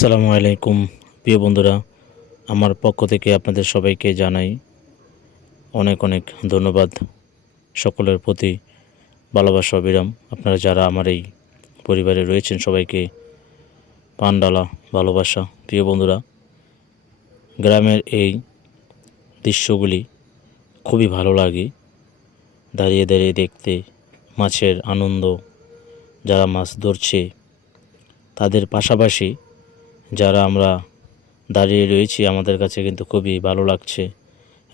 আসসালামু আলাইকুম প্রিয় বন্ধুরা, আমার পক্ষ থেকে আপনাদের সবাইকে জানাই অনেক অনেক ধন্যবাদ। সকলের প্রতি ভালোবাসা অবিরাম। আপনারা যারা আমার এই পরিবারে রয়েছেন সবাইকে প্রাণঢালা ভালোবাসা। প্রিয় বন্ধুরা, গ্রামের এই দৃশ্যগুলি খুবই ভালো লাগে দাঁড়িয়ে দাঁড়িয়ে দেখতে। মাছের আনন্দ, যারা মাছ ধরছে তাদের পাশাপাশি যারা আমরা দাঁড়িয়ে রয়েছি, আমাদের কাছে কিন্তু খুবই ভালো লাগছে।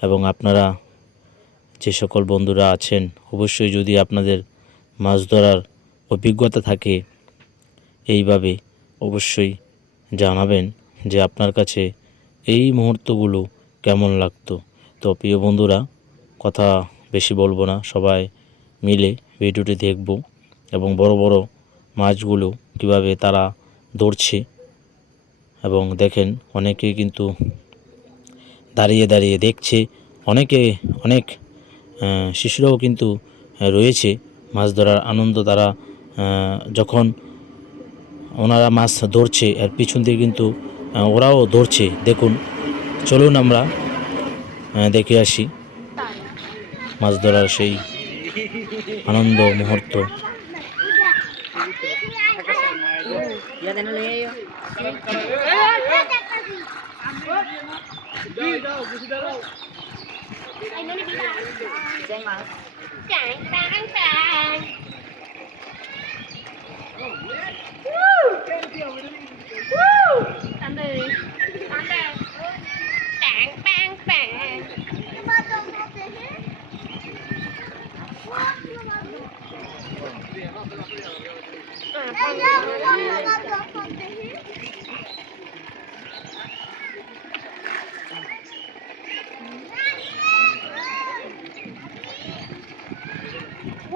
এবং আপনারা যে সকল বন্ধুরা আছেন, অবশ্যই যদি আপনাদের মাছ ধরার অভিজ্ঞতা থাকে এইভাবে অবশ্যই জানাবেন যে আপনার কাছে এই মুহূর্তগুলো কেমন লাগতো। তো প্রিয় বন্ধুরা, কথা বেশি বলবো না, সবাই মিলে ভিডিওটি দেখব এবং বড় বড় মাছগুলো কিভাবে তারা ধরছে। এবং দেখেন, অনেকেই কিন্তু দাঁড়িয়ে দাঁড়িয়ে দেখছে, অনেক শিশুরাও কিন্তু রয়েছে। মাছ ধরার আনন্দ তারা যখন ওনারা মাছ ধরছে আর পিছন দিয়ে কিন্তু ওরাও ধরছে। দেখুন, চলুন আমরা দেখে আসি মাছ ধরার সেই আনন্দ মুহূর্ত।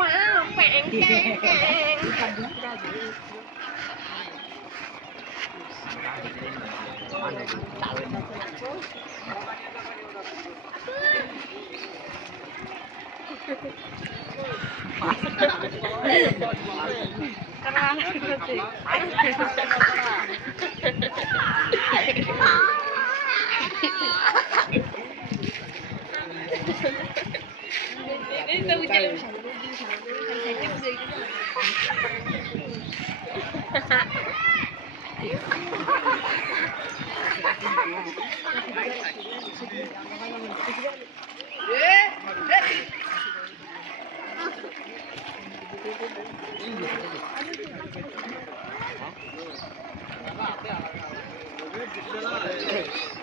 Wow, bang, bang, Hey.